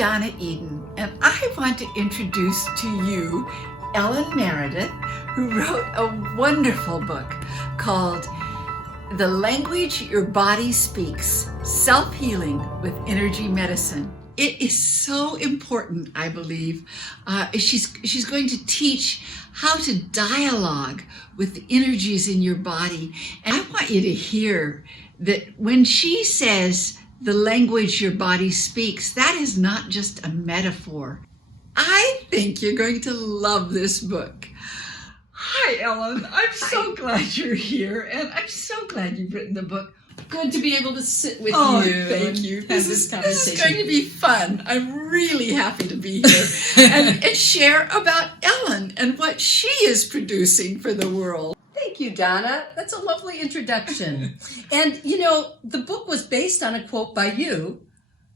Donna Eden, and I want to introduce to you Ellen Meredith, who wrote a wonderful book called The Language Your Body Speaks, Self-Healing with Energy Medicine. It is so important, I believe. She's going to teach how to dialogue with the energies in your body. And I want you to hear that when she says the language your body speaks, that is not just a metaphor. I think you're going to love this book. Hi, Ellen. I'm so glad you're here, and I'm so glad you've written the book. Good to be able to sit with you. Thank you. This is going to be fun. I'm really happy to be here and share about Ellen and what she is producing for the world. Thank you, Donna. That's a lovely introduction. And, you know, the book was based on a quote by you,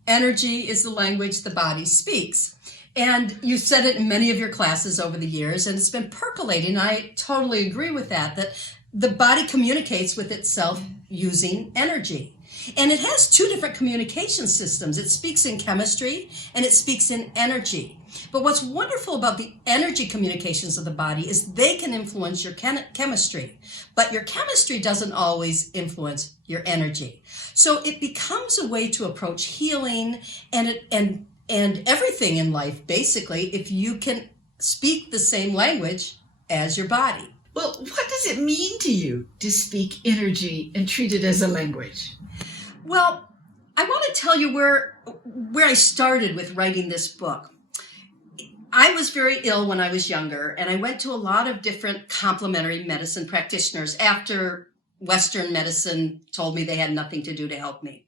"Energy is the language the body speaks." And you said it in many of your classes over the years, and it's been percolating. I totally agree with that the body communicates with itself using energy. And it has two different communication systems. It speaks in chemistry and it speaks in energy. But what's wonderful about the energy communications of the body is they can influence your chemistry. But your chemistry doesn't always influence your energy. So it becomes a way to approach healing and everything in life, basically, if you can speak the same language as your body. Well, what does it mean to you to speak energy and treat it as a language? Well, I want to tell you where I started with writing this book. I was very ill when I was younger, and I went to a lot of different complementary medicine practitioners after Western medicine told me they had nothing to do to help me.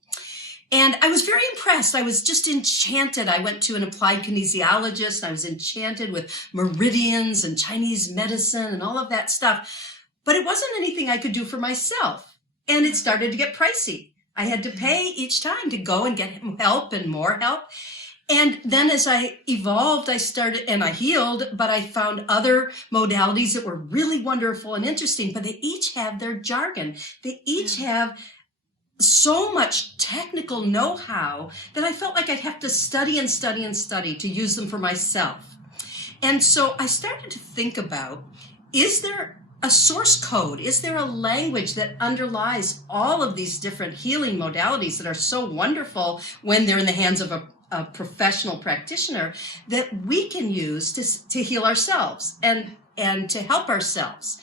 And I was very impressed. I was just enchanted. I went to an applied kinesiologist. I was enchanted with meridians and Chinese medicine and all of that stuff. But it wasn't anything I could do for myself. And it started to get pricey. I had to pay each time to go and get help and more help. And then as I evolved, I healed, but I found other modalities that were really wonderful and interesting, but they each have their jargon. They each have so much technical know-how that I felt like I'd have to study and study and study to use them for myself. And so I started to think about, is there a source code? Is there a language that underlies all of these different healing modalities that are so wonderful when they're in the hands of a professional practitioner that we can use to heal ourselves and to help ourselves?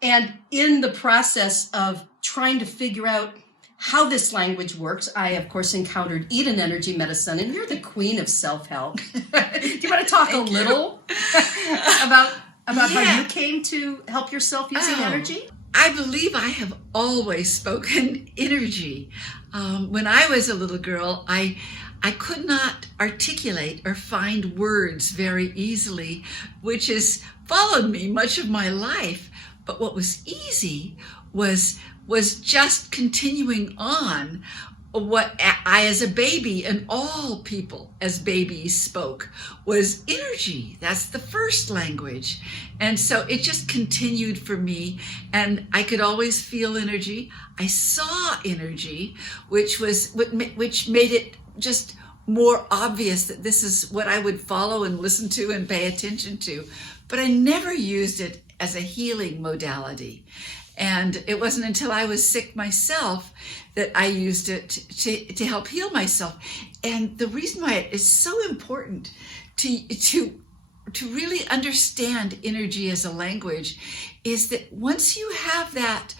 And in the process of trying to figure out how this language works, I, of course, encountered Eden Energy Medicine, and you're the queen of self-help. Do you want to talk a little about how you came to help yourself using energy? I believe I have always spoken energy. When I was a little girl, I could not articulate or find words very easily, which has followed me much of my life. But what was easy was just continuing on what I, as a baby, and all people as babies spoke, was energy. That's the first language. And so it just continued for me, and I could always feel energy. I saw energy, which made it just more obvious that this is what I would follow and listen to and pay attention to. But I never used it as a healing modality. And it wasn't until I was sick myself that I used it to help heal myself. And the reason why it is so important to really understand energy as a language is that once you have that,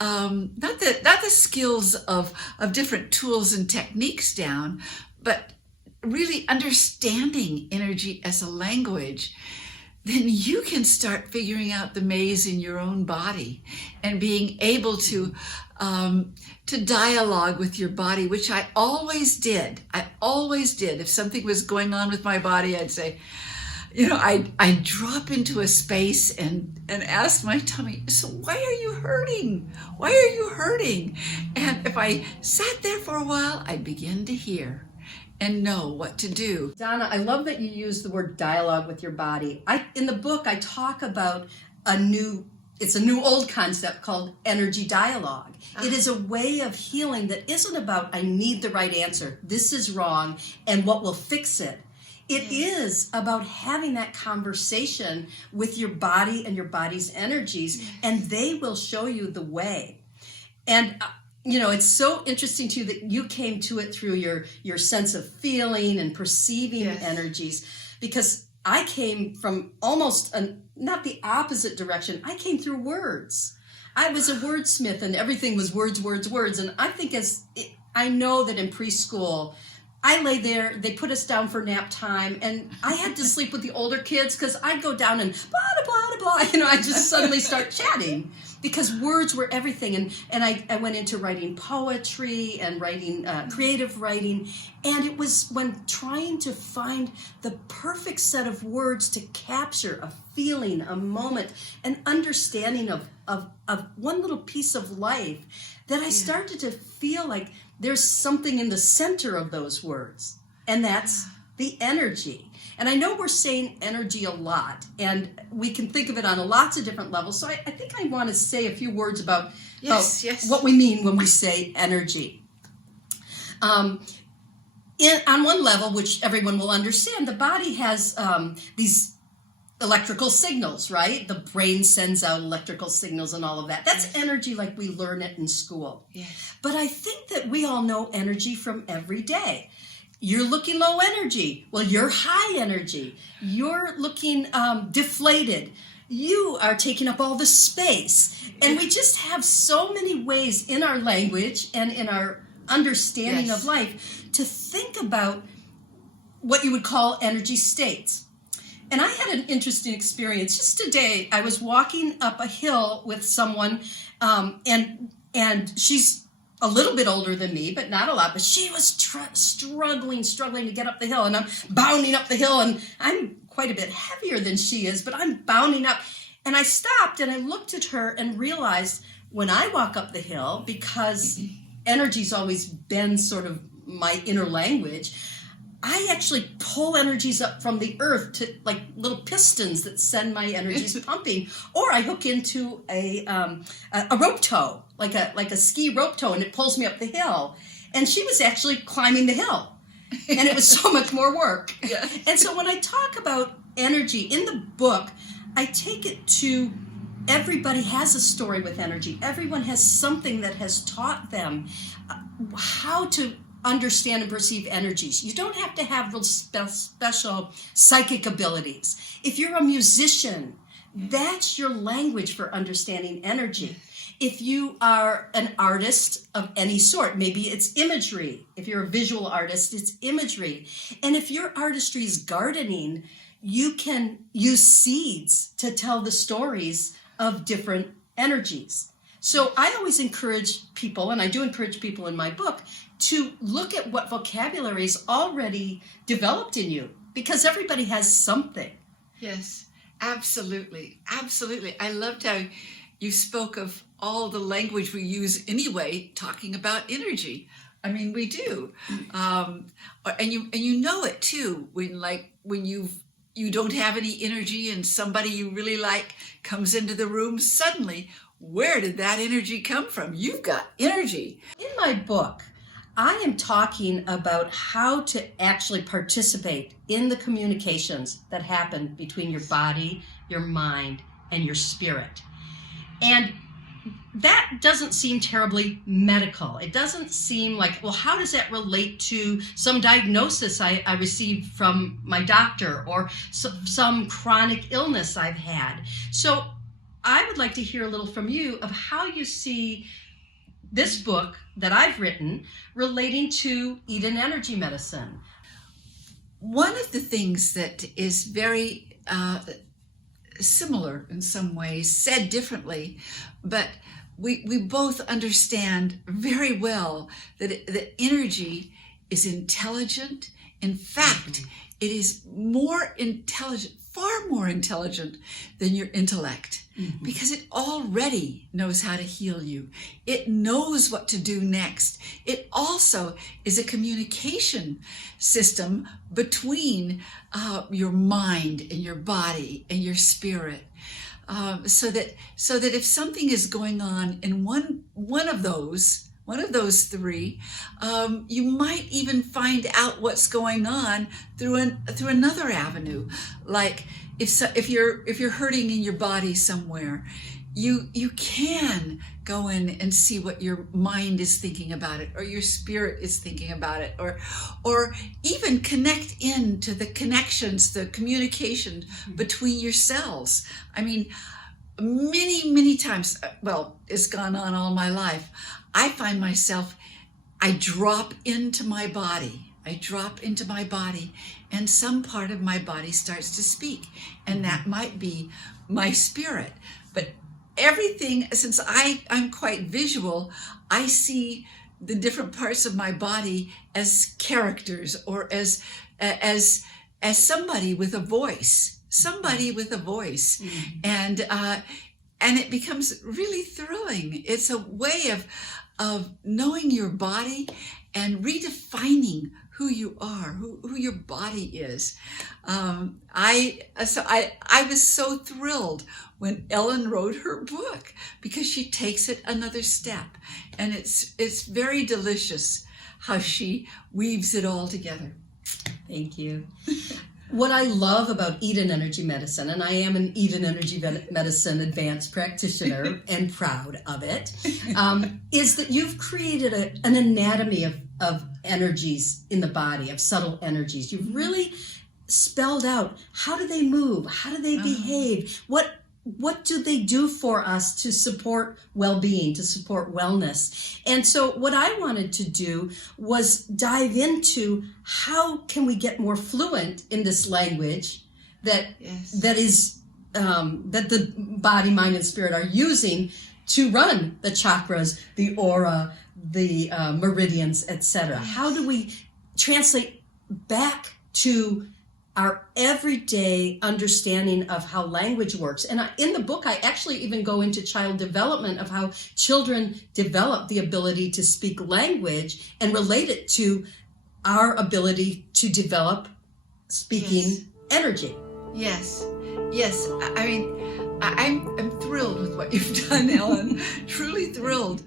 not the skills of different tools and techniques down, but really understanding energy as a language, then you can start figuring out the maze in your own body and being able to dialogue with your body, which I always did. If something was going on with my body, I'd say, I'd drop into a space and ask my tummy, so why are you hurting? Why are you hurting? And if I sat there for a while, I'd begin to hear and know what to do. Donna, I love that you use the word dialogue with your body. In the book, I talk about it's a new old concept called energy dialogue. It is a way of healing that isn't about, I need the right answer, this is wrong, and what will fix it. It is about having that conversation with your body and your body's energies, and they will show you the way. And it's so interesting too that you came to it through your sense of feeling and perceiving energies, because I came from almost not the opposite direction. I came through words. I was a wordsmith, and everything was words, words, words. And I think I know that in preschool, I lay there, they put us down for nap time, and I had to sleep with the older kids because I'd go down and blah, blah, blah, blah. I just suddenly start chatting because words were everything. And I went into writing poetry and writing, creative writing. And it was when trying to find the perfect set of words to capture a feeling, a moment, an understanding of one little piece of life that I started to feel like there's something in the center of those words, and that's the energy. And I know we're saying energy a lot, and we can think of it on lots of different levels. So I think I want to say a few words about what we mean when we say energy. On one level, which everyone will understand, the body has these electrical signals, right? The brain sends out electrical signals and all of that. That's energy like we learn it in school. Yes. But I think that we all know energy from every day. You're looking low energy. Well, you're high energy. You're looking deflated. You are taking up all the space. And we just have so many ways in our language and in our understanding of life to think about what you would call energy states. And I had an interesting experience. Just today, I was walking up a hill with someone, and she's a little bit older than me, but not a lot. But she was struggling to get up the hill, and I'm bounding up the hill, and I'm quite a bit heavier than she is, but I'm bounding up. And I stopped, and I looked at her and realized when I walk up the hill, because energy's always been sort of my inner language, I actually pull energies up from the earth to like little pistons that send my energies pumping, or I hook into a rope tow, like a ski rope tow, and it pulls me up the hill. And she was actually climbing the hill, and it was so much more work. Yeah. And so when I talk about energy in the book, I take it to everybody has a story with energy. Everyone has something that has taught them how to understand and perceive energies. You don't have to have real special psychic abilities. If you're a musician, that's your language for understanding energy. If you are an artist of any sort, maybe it's imagery. If you're a visual artist, it's imagery. And if your artistry is gardening, you can use seeds to tell the stories of different energies. So I always encourage people, and I do encourage people in my book, to look at what vocabulary is already developed in you, because everybody has something. Yes, absolutely. Absolutely. I loved how you spoke of all the language we use anyway, talking about energy. I mean, we do. And you know it too, when you don't have any energy and somebody you really like comes into the room, suddenly, where did that energy come from? You've got energy. In my book, I am talking about how to actually participate in the communications that happen between your body, your mind, and your spirit. And that doesn't seem terribly medical. It doesn't seem like, well, how does that relate to some diagnosis I received from my doctor, or some chronic illness I've had? So I would like to hear a little from you of how you see this book that I've written relating to Eden energy medicine. One of the things that is very similar in some ways, said differently, but we both understand very well that energy is intelligent. In fact, it is more intelligent, far more intelligent than your intellect, because it already knows how to heal you. It knows what to do next. It also is a communication system between your mind and your body and your spirit. So that if something is going on in one of one of those three, you might even find out what's going on through another avenue. Like if you're hurting in your body somewhere, you can go in and see what your mind is thinking about it, or your spirit is thinking about it, or even connect into the connections, the communication between your cells. I mean, many times, well, it's gone on all my life, I find myself, I drop into my body, and some part of my body starts to speak, and that might be my spirit. But everything, since I'm quite visual, I see the different parts of my body as characters, or as somebody with a voice. And it becomes really thrilling. It's a way of knowing your body and redefining who you are, who your body is. I was so thrilled when Ellen wrote her book, because she takes it another step, and it's very delicious how she weaves it all together. Thank you. What I love about Eden Energy Medicine, and I am an Eden Energy Medicine advanced practitioner and proud of it, is that you've created an anatomy of energies in the body, of subtle energies. You've really spelled out, how do they move? How do they behave? What do they do for us to support well-being, to support wellness? And so what I wanted to do was dive into how can we get more fluent in this language that the body, mind, and spirit are using to run the chakras, the aura, the meridians, etc. How do we translate back to our everyday understanding of how language works? And in the book, I actually even go into child development, of how children develop the ability to speak language and relate it to our ability to develop speaking energy. Yes. I mean, I'm thrilled with what you've done, Ellen. Truly thrilled.